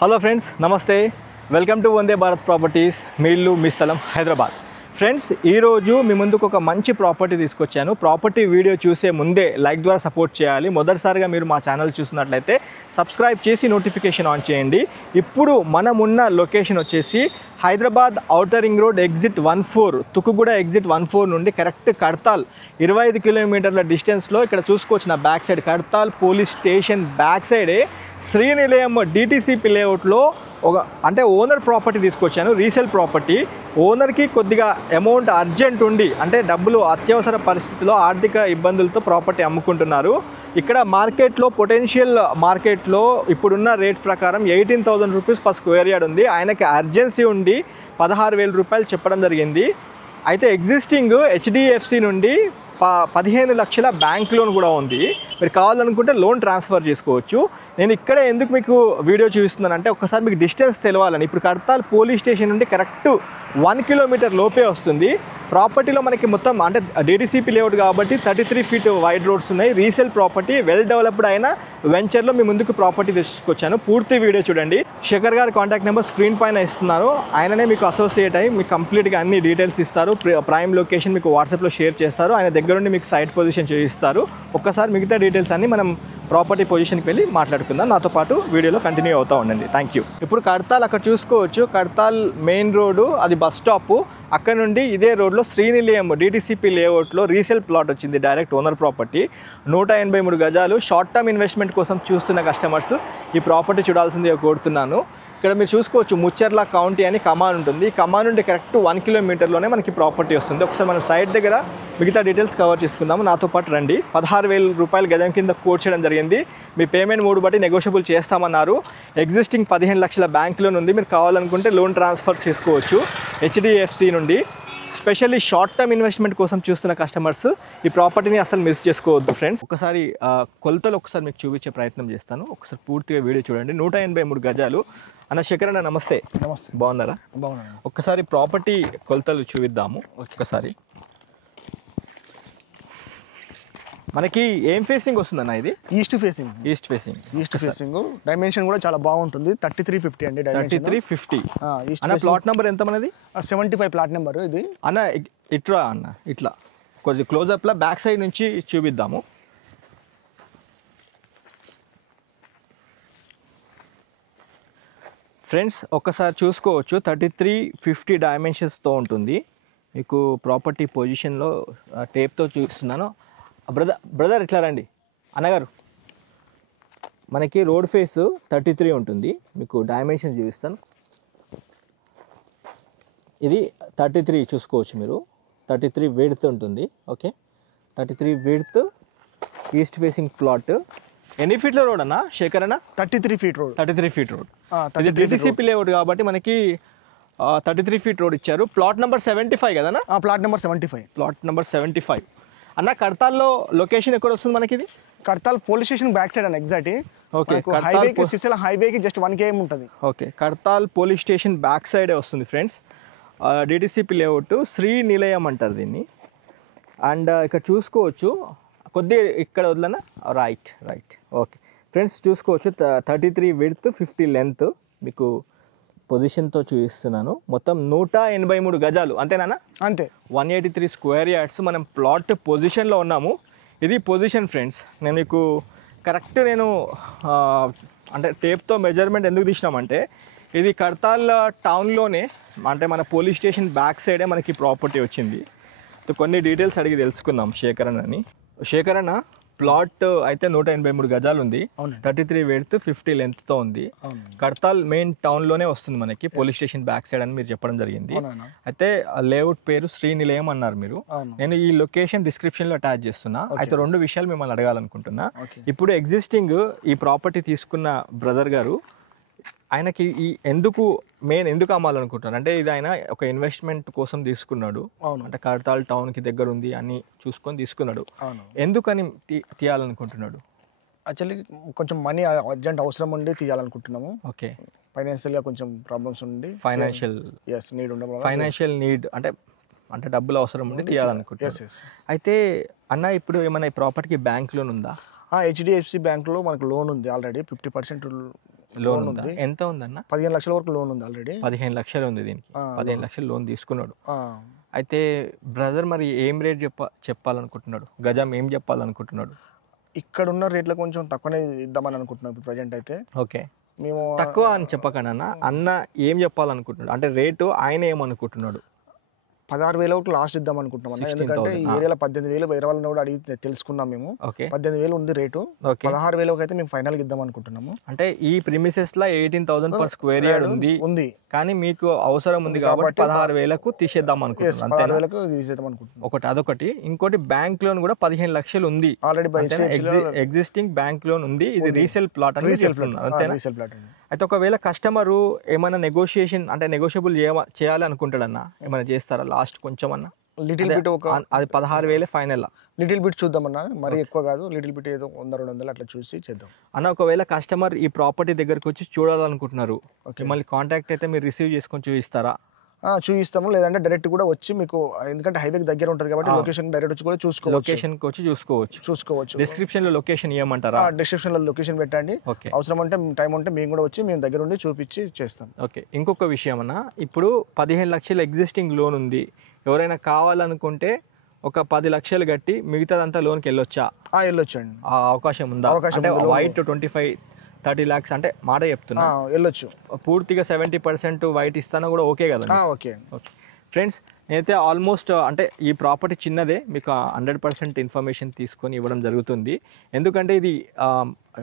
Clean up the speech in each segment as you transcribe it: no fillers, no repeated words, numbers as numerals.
Hello friends, నమస్తే. Welcome to Vande Bharat properties. మీ ఇల్లు మీ స్థలం హైదరాబాద్. ఫ్రెండ్స్, ఈరోజు మీ ముందుకు ఒక మంచి ప్రాపర్టీ తీసుకొచ్చాను. ప్రాపర్టీ వీడియో చూసే ముందే లైక్ ద్వారా సపోర్ట్ చేయాలి. మొదటిసారిగా మీరు మా ఛానల్ చూసినట్లయితే సబ్స్క్రైబ్ చేసి నోటిఫికేషన్ ఆన్ చేయండి. ఇప్పుడు మనమున్న లొకేషన్ వచ్చేసి Hyderabad outer ring road exit 14, Tukkuguda exit 14 నుండి కరెక్ట్ కడతాల్ 25 కిలోమీటర్ల డిస్టెన్స్లో ఇక్కడ చూసుకోవచ్చు. నా back side Kadthal police station back సైడే శ్రీనిలయం డిటిసిపి లేఅవుట్లో అంటే ఓనర్ ప్రాపర్టీ తీసుకొచ్చాను. Resale property. ఓనర్కి కొద్దిగా అమౌంట్ అర్జెంట్ ఉండి, అంటే డబ్బులు అత్యవసర పరిస్థితిలో ఆర్థిక ఇబ్బందులతో ప్రాపర్టీ అమ్ముకుంటున్నారు. ఇక్కడ మార్కెట్లో పొటెన్షియల్ మార్కెట్లో ఇప్పుడున్న రేట్ ప్రకారం 18,000 రూపీస్ పర్ స్క్వేర్ యార్డ్ ఉంది. ఆయనకి అర్జెన్సీ ఉండి 16,000 రూపాయలు చెప్పడం జరిగింది. అయితే ఎగ్జిస్టింగ్ హెచ్డిఎఫ్సి నుండి 15 లక్షల బ్యాంక్ లోన్ కూడా ఉంది. మీరు కావాలనుకుంటే లోన్ ట్రాన్స్ఫర్ చేసుకోవచ్చు. నేను ఇక్కడే ఎందుకు మీకు వీడియో చూపిస్తున్నానంటే ఒక్కసారి మీకు డిస్టెన్స్ తెలవాలని. ఇప్పుడు కడతాల్ పోలీస్ స్టేషన్ నుండి కరెక్ట్ 1 కిలోమీటర్ లోపే వస్తుంది. ప్రాపర్టీలో మనకి మొత్తం అంటే డిటిసిపి లేఅవుట్ కాబట్టి 33 ఫీట్ వైడ్ రోడ్స్ ఉన్నాయి. రీసేల్ ప్రాపర్టీ, వెల్ డెవలప్డ్ అయిన వెంచర్లో మీ ముందుకు ప్రాపర్టీ తీసుకొచ్చాను. పూర్తి వీడియో చూడండి. శేఖర్ గారి కాంటాక్ట్ నెంబర్ స్క్రీన్ పైన ఇస్తున్నాను. ఆయననే మీకు అసోసియేట్ అయ్యి మీకు కంప్లీట్గా అన్ని డీటెయిల్స్ ఇస్తారు. ప్రైమ్ లొకేషన్ మీకు వాట్సాప్లో షేర్ చేస్తారు. ఆయన దగ్గర నుండి మీకు సైట్ పొజిషన్ చూపిస్తారు. ఒక్కసారి మిగతా డీటెయిల్స్ అన్ని మనం ప్రాపర్టీ పొజిషన్కి వెళ్ళి మాట్లాడుకుందాం. నాతో పాటు వీడియోలో కంటిన్యూ అవుతూ ఉండండి. Thank you. ఇప్పుడు కడతాల్ అక్కడ చూసుకోవచ్చు. కడతాల్ మెయిన్ రోడ్డు, అది బస్ స్టాప్. అక్కడ నుండి ఇదే రోడ్లో శ్రీనిలయం డిటిసిపి లేఅవుట్లో రీసేల్ ప్లాట్ వచ్చింది. Direct owner property. 183 గజాలు. షార్ట్ టర్మ్ ఇన్వెస్ట్మెంట్ కోసం చూస్తున్న కస్టమర్స్ ఈ ప్రాపర్టీ చూడాల్సిందిగా కోరుతున్నాను. ఇక్కడ మీరు చూసుకోవచ్చు, ముచ్చర్ల కౌంటీ అని కమాన్ ఉంటుంది. కమాన్ నుండి కరెక్ట్ 1 కిలోమీటర్లోనే మనకి ప్రాపర్టీ వస్తుంది. ఒకసారి మనం సైట్ దగ్గర మిగతా డీటెయిల్స్ కవర్ చేసుకుందాము. నాతో పాటు రండి. 16,000 రూపాయలు గజం కింద కోట్ చేయడం జరిగింది. మీ పేమెంట్ మూడు బట్టి నెగోషియబుల్ చేస్తామన్నారు. ఎగ్జిస్టింగ్ 15 లక్షల బ్యాంక్ లోన్ ఉంది. మీరు కావాలనుకుంటే లోన్ ట్రాన్స్ఫర్ చేసుకోవచ్చు హెచ్డిఎఫ్సి నుండి. స్పెషల్లీ షార్ట్ టర్మ్ ఇన్వెస్ట్మెంట్ కోసం చూస్తున్న కస్టమర్స్ ఈ ప్రాపర్టీని అసలు మిస్ చేసుకోవద్దు ఫ్రెండ్స్. ఒకసారి కొలతలు ఒకసారి మీకు చూపించే ప్రయత్నం చేస్తాను. ఒకసారి పూర్తిగా వీడియో చూడండి. 183 గజాలు. అన్న శేఖర్ అన్న, నమస్తే. నమస్తే. బాగున్నారా? బాగున్నాను. ఒక్కసారి ప్రాపర్టీ కొలతలు చూపిద్దాము. ఒక్కసారి మనకి ఏం ఫేసింగ్ వస్తుందన్న? ఇది ఈస్ట్ ఫేసింగ్. డైమెన్షన్ కూడా చాలా బాగుంటుంది. 3350 అండి. 3350. అన్న ప్లాట్ నెంబర్ ఎంత మనది? 75 ప్లాట్ నెంబర్ ఇది. అన్న ఇట్లా అన్న, ఇట్లా కొంచెం క్లోజప్లా బ్యాక్ సైడ్ నుంచి చూపిద్దాము. ఫ్రెండ్స్ ఒక్కసారి చూసుకోవచ్చు. 3350 డైమెన్షన్స్తో ఉంటుంది. మీకు ప్రాపర్టీ పొజిషన్లో టేప్తో చూపిస్తున్నాను. బ్రదర్ ఇట్లా రండి. అన్నగారు, మనకి రోడ్ ఫేస్ 33 ఉంటుంది. మీకు డైమెన్షన్ చూపిస్తాను. ఇది 33 చూసుకోవచ్చు మీరు. 33 విడ్త్ ఉంటుంది. Okay, 33 width east facing plot. ఎన్ని ఫీట్ల రోడ్ అన్న శేఖర్ అన్న? 33 ఫీట్ రోడ్. 33 feet road. ఇది డిటిసిపి లేఅవుట్ కాబట్టి మనకి 33 ఫీట్ రోడ్ ఇచ్చారు. ప్లాట్ నెంబర్ 75 కదన్నా? Plot number 75. Plot number 75. అన్న కడతాల్లో లొకేషన్ ఎక్కడ వస్తుంది మనకి? ఇది Kadthal police station back side అన్న. ఎగ్జాక్ట్. ఓకే, హైవేకి జస్ట్ 1 km ఉంటుంది. Okay, Kadthal police station back సైడే వస్తుంది ఫ్రెండ్స్. డిటిసిపి లేఅవుట్ శ్రీనిలయం అంటారు దీన్ని. అండ్ ఇక్కడ చూసుకోవచ్చు కొద్దిగా ఇక్కడ వదలనా? రైట్. ఓకే ఫ్రెండ్స్, చూసుకోవచ్చు 33 విడ్త్ 50 లెంత్ మీకు పొజిషన్తో చూపిస్తున్నాను. మొత్తం 183 గజాలు. అంతేనా? అంతే. 183 స్క్వేర్ యార్డ్స్. మనం ప్లాట్ పొజిషన్లో ఉన్నాము. ఇది పొజిషన్ ఫ్రెండ్స్. నేను మీకు కరెక్ట్ అంటే టేప్తో మెజర్మెంట్ ఎందుకు తీసినామంటే ఇది కడతాల్ టౌన్లోనే, అంటే మన పోలీస్ స్టేషన్ బ్యాక్ సైడే మనకి ప్రాపర్టీ వచ్చింది. కొన్ని డీటెయిల్స్ అడిగి తెలుసుకుందాం శేఖర్ అని. శేఖర్ అన్న, ప్లాట్ అయితే 183 గజాలు ఉంది. 33 విడ్త్ 50 లెంత్తో ఉంది. కడతాల్ మెయిన్ టౌన్లోనే వస్తుంది మనకి, పోలీస్ స్టేషన్ బ్యాక్ సైడ్ అని మీరు చెప్పడం జరిగింది. అయితే లేఅవుట్ పేరు శ్రీనిలయం అన్నారు మీరు. నేను ఈ లొకేషన్ డిస్క్రిప్షన్లో అటాచ్ చేస్తున్నా. అయితే 2 విషయాలు మిమ్మల్ని అడగాలనుకుంటున్నా. ఇప్పుడు ఎగ్జిస్టింగ్ ఈ ప్రాపర్టీ తీసుకున్న బ్రదర్ గారు, ఆయనకి ఈ ఎందుకు అమ్మాలనుకుంటున్నారు అంటే ఇది ఆయన ఒక ఇన్వెస్ట్మెంట్ కోసం తీసుకున్నాడు. అంటే కడతాల్ టౌన్కి దగ్గర ఉంది అని చూసుకొని తీసుకున్నాడు. ఎందుకని తీయాలనుకుంటున్నాడు? యాక్చువల్లీ కొంచెం మనీ అర్జెంట్ అవసరం ఉండి తీయాలనుకుంటున్నాము. ఓకే, ఫైనాన్షియల్గా కొంచెం ప్రాబ్లమ్స్ ఉండి ఫైనాన్షియల్ నీడ్ అంటే డబ్బులు అవసరం ఉండి తీయాలనుకుంటున్నాడు. అయితే అన్న, ఇప్పుడు ఏమైనా ఈ ప్రాపర్టీకి బ్యాంక్ లోన్ ఉందా? హెచ్డిఎఫ్సి బ్యాంక్లో మనకు లోన్ ఉంది ఆల్రెడీ. 50% లోన్ ఉంది. ఎంత ఉందన్న? 15 లక్షల వరకు లోన్ ఉంది ఆల్రెడీ. 15 లక్షలు ఉంది దీనికి. 15 లక్షలు లోన్ తీసుకున్నాడు. అయితే బ్రదర్ మరి ఏం రేట్ చెప్పాలనుకుంటున్నాడు? గజం ఏం చెప్పాలనుకుంటున్నాడు? ఇక్కడ ఉన్న రేట్లో కొంచెం తక్కువనే ఇద్దామని అనుకుంటున్నాం ఇప్పుడు ప్రజెంట్ అయితే. ఓకే, మేము తక్కువ అని చెప్పకన్నా అన్న ఏం చెప్పాలనుకుంటున్నాడు అంటే రేటు ఆయన ఏమనుకుంటున్నాడు? 16,000 వరకు లాస్ట్ ఇద్దాం అనుకుంటున్నాం అన్న. ఎందుకంటే ఈ ఏరియాలో 18,000 వేరే వాళ్ళని కూడా అడిగి తెలుసుకున్నాం మేము. 18,000 ఉంది రేటు. 16,000 అయితే మేము ఫైనల్ ఇద్దాం అనుకుంటున్నాము. అంటే ఈ ప్రిమిసెస్ లో 18,000 పర్ స్క్వేర్ యార్డ్ ఉంది, కానీ మీకు అవసరం ఉంది కాబట్టి 16,000కు తీసేద్దాం అనుకుంటున్నాం. 16,000కు తీసేద్దాం అనుకుంటున్నాం. ఒకటి అదొకటి. ఇంకోటి బ్యాంక్ లోన్ కూడా 15 లక్షలు ఉంది ఆల్రెడీ. ఎగ్జిస్టింగ్ బ్యాంక్ లోన్ ఉంది. ఇది రీసేల్ ప్లాట్ అని చెప్తున్నారు. అయితే ఒకవేళ కస్టమర్ ఏమైనా నెగోషియేషన్ అంటే నెగోషియబుల్ చేయాలి అనుకుంటాడన్నా, ఏమైనా చేస్తారా లాస్ట్ కొంచెం అన్నా? లిటిల్ బిట్ అది 16,000 ఫైనల్. లిటిల్ బిట్ చూద్దామన్నా, మరి ఎక్కువ కాదు. లిటిల్ బిట్ ఏదో 100-200 అట్లా చూసి చేద్దాం అన్న. ఒకవేళ కస్టమర్ ఈ ప్రాపర్టీ దగ్గరకు వచ్చి చూడాలనుకుంటున్నారు, మిమ్మల్ని కాంటాక్ట్ అయితే మీరు రిసీవ్ చేసుకొని చూపిస్తారా? చూపిస్తాము, లేదంటే డైరెక్ట్ కూడా వచ్చి మీకు, ఎందుకంటే హైవే దగ్గర ఉంటుంది కాబట్టి లొకేషన్ డైరెక్ట్ వచ్చి కూడా చూసుకోవచ్చు. లొకేషన్ కి వచ్చి చూసుకోవచ్చు. డిస్క్రిప్షన్ లో లొకేషన్ ఇవ్వమంటారా? డిస్క్రిప్షన్ లో లొకేషన్ పెట్టండి. అవసరం అంటే టైం ఉంటే మేము కూడా వచ్చి మేము దగ్గర ఉండి చూపించి చేస్తాం. ఓకే, ఇంకొక విషయం అన్న, ఇప్పుడు 15 లక్షల ఎగ్జిస్టింగ్ లోన్ ఉంది. ఎవరైనా కావాలనుకుంటే ఒక 10 లక్షలు కట్టి మిగతాదంతా లోన్కి వెళ్ళొచ్చా? వెళ్ళొచ్చండి. అవకాశం ఉందా? అంటే వైట్ 25-30 lakhs అంటే మాట చెప్తున్నా, వెళ్ళొచ్చు. పూర్తిగా 70% వైట్ ఇస్తానా కూడా ఓకే కదా? ఓకే ఫ్రెండ్స్, నేనైతే ఆల్మోస్ట్ అంటే ఈ ప్రాపర్టీ చిన్నదే, మీకు 100% ఇన్ఫర్మేషన్ తీసుకొని ఇవ్వడం జరుగుతుంది. ఎందుకంటే ఇది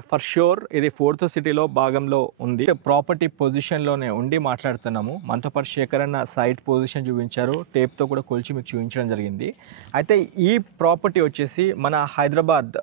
ఫర్ ష్యూర్ ఇది 4th సిటీలో భాగంలో ఉంది. ప్రాపర్టీ పొజిషన్లోనే ఉండి మాట్లాడుతున్నాము. మనతో పాటు శేఖర్ అన్న సైట్ పొజిషన్ చూపించారు, టేప్తో కూడా కొలిచి మీకు చూపించడం జరిగింది. అయితే ఈ ప్రాపర్టీ వచ్చేసి మన Hyderabad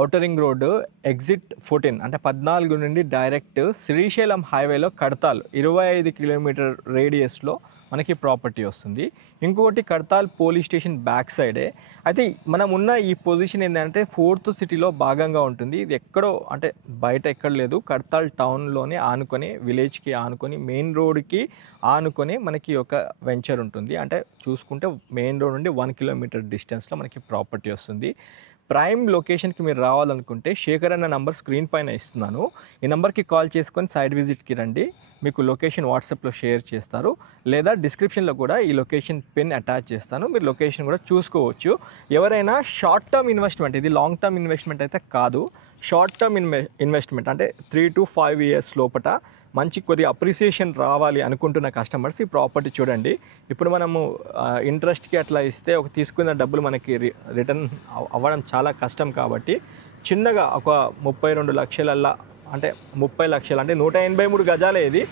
outer ring road exit 14 అంటే 14 నుండి డైరెక్ట్ శ్రీశైలం హైవేలో కడతాల్ 25 కిలోమీటర్ రేడియస్లో మనకి ప్రాపర్టీ వస్తుంది. ఇంకొకటి కడతాల్ పోలీస్ స్టేషన్ బ్యాక్ సైడే. అయితే మనం ఉన్న ఈ పొజిషన్ ఏంటంటే 4th సిటీలో భాగంగా ఉంటుంది. ఇది ఎక్కడో అంటే బయట ఎక్కడ లేదు, కడతాల్ టౌన్లోనే ఆనుకొని, విలేజ్కి ఆనుకొని, మెయిన్ రోడ్కి ఆనుకొని మనకి ఒక వెంచర్ ఉంటుంది. అంటే చూసుకుంటే మెయిన్ రోడ్ నుండి 1 కిలోమీటర్ డిస్టెన్స్లో మనకి ప్రాపర్టీ వస్తుంది. ప్రైమ్ లొకేషన్కి మీరు రావాలనుకుంటే శేఖర్ అన్న నంబర్ స్క్రీన్ పైన ఇస్తున్నాను. ఈ నెంబర్కి కాల్ చేసుకొని సైట్ విజిట్కి రండి. మీకు లొకేషన్ వాట్సాప్లో షేర్ చేస్తారు, లేదా డిస్క్రిప్షన్లో కూడా ఈ లొకేషన్ పిన్ అటాచ్ చేస్తాను. మీరు లొకేషన్ కూడా చూసుకోవచ్చు. ఎవరైనా షార్ట్ టర్మ్ ఇన్వెస్ట్మెంట్, ఇది లాంగ్ టర్మ్ ఇన్వెస్ట్మెంట్ అయితే కాదు, షార్ట్ టర్మ్ ఇన్వెస్ట్మెంట్ అంటే 3 to 5 years లోపల మంచి కొద్దిగా అప్రిసియేషన్ రావాలి అనుకుంటున్న కస్టమర్స్ ఈ ప్రాపర్టీ చూడండి. ఇప్పుడు మనము ఇంట్రెస్ట్కి అట్లా ఇస్తే ఒక తీసుకున్న డబ్బులు మనకి రిటర్న్ అవ్వడం చాలా కష్టం కాబట్టి చిన్నగా ఒక 32 లక్షలల్లా అంటే 30 లక్షలు అంటే 183 గజాలే. ఇది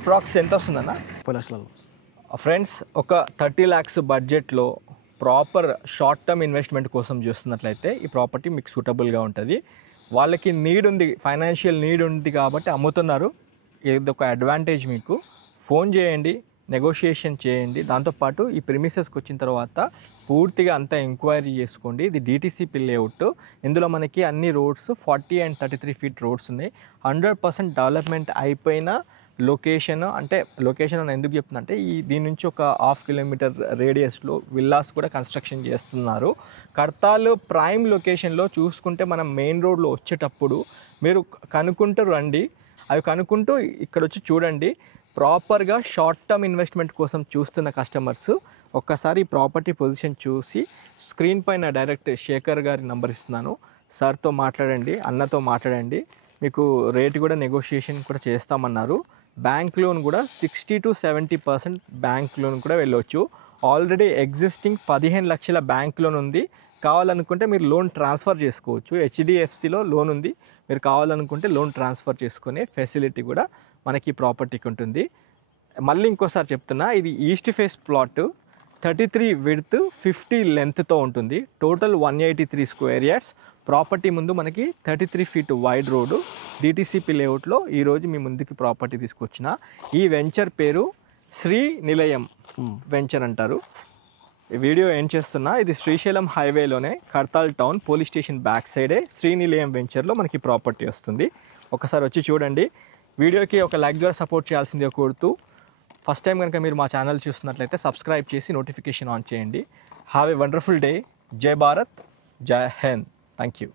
అప్రాక్స్ ఎంత వస్తుందన్న? 30 లక్షలు. ఫ్రెండ్స్, ఒక 30 lakhs బడ్జెట్లో ప్రాపర్ షార్ట్ టర్మ్ ఇన్వెస్ట్మెంట్ కోసం చూస్తున్నట్లయితే ఈ ప్రాపర్టీ మీకు సూటబుల్గా ఉంటుంది. వాళ్ళకి నీడ్ ఉంది, ఫైనాన్షియల్ నీడ్ ఉంది కాబట్టి అమ్ముతున్నారు. ఇదొక అడ్వాంటేజ్. మీకు ఫోన్ చేయండి, నెగోషియేషన్ చేయండి. దాంతోపాటు ఈ ప్రిమిసెస్కి వచ్చిన తర్వాత పూర్తిగా అంతా ఎంక్వైరీ చేసుకోండి. ఇది DTCP లేఅవుట్. ఇందులో మనకి అన్ని రోడ్స్ 40 and 33 feet రోడ్స్ ఉన్నాయి. 100% డెవలప్మెంట్ అయిపోయిన లొకేషన్. అంటే లొకేషన్ అని ఎందుకు చెప్తున్నా అంటే దీని నుంచి ఒక 1/2 kilometer రేడియస్లో విల్లాస్ కూడా కన్స్ట్రక్షన్ చేస్తున్నారు. కడతాల్ ప్రైమ్ లొకేషన్లో చూసుకుంటే మనం మెయిన్ రోడ్లో వచ్చేటప్పుడు మీరు కనుక్కుంటూ రండి. అవి కనుక్కుంటూ ఇక్కడ వచ్చి చూడండి. ప్రాపర్గా షార్ట్ టర్మ్ ఇన్వెస్ట్మెంట్ కోసం చూస్తున్న కస్టమర్స్ ఒక్కసారి ఈ ప్రాపర్టీ పొజిషన్ చూసి స్క్రీన్ పైన డైరెక్ట్ శేఖర్ గారి నంబర్ ఇస్తున్నాను, సార్తో మాట్లాడండి, అన్నతో మాట్లాడండి. మీకు రేట్ కూడా నెగోషియేషన్ కూడా చేస్తామన్నారు. బ్యాంక్ లోన్ కూడా 60 to 70% బ్యాంక్ లోన్ కూడా వెళ్ళవచ్చు. ఆల్రెడీ ఎగ్జిస్టింగ్ 15 లక్షల బ్యాంక్ లోన్ ఉంది. కావాలనుకుంటే మీరు లోన్ ట్రాన్స్ఫర్ చేసుకోవచ్చు. HDFCలో లోన్ ఉంది. మీరు కావాలనుకుంటే లోన్ ట్రాన్స్ఫర్ చేసుకునే ఫెసిలిటీ కూడా మనకి ప్రాపర్టీకి ఉంటుంది. మళ్ళీ ఇంకోసారి చెప్తున్నా, ఇది ఈస్ట్ ఫేస్ ప్లాట్ 33 width 50 లెంత్తో ఉంటుంది. Total 183 square yards. ప్రాపర్టీ ముందు మనకి 33 feet వైడ్ రోడ్డు DTCP లేఅవుట్లో ఈరోజు మీ ముందుకి ప్రాపర్టీ తీసుకొచ్చిన ఈ వెంచర్ పేరు శ్రీ నిలయం వెంచర్ అంటారు. ఈ వీడియో ఏం చేస్తున్నా, ఇది శ్రీశైలం హైవేలోనే Kadthal town police station back సైడే శ్రీనిలయం వెంచర్లో మనకి ప్రాపర్టీ వస్తుంది. ఒకసారి వచ్చి చూడండి. వీడియోకి ఒక లైక్ ద్వారా సపోర్ట్ చేయాల్సిందే కోరుతూ, ఫస్ట్ టైం కనుక మీరు మా ఛానల్ చూస్తున్నట్లయితే సబ్స్క్రైబ్ చేసి నోటిఫికేషన్ ఆన్ చేయండి. Have a wonderful day. జై భారత్, జై హింద్. Thank you.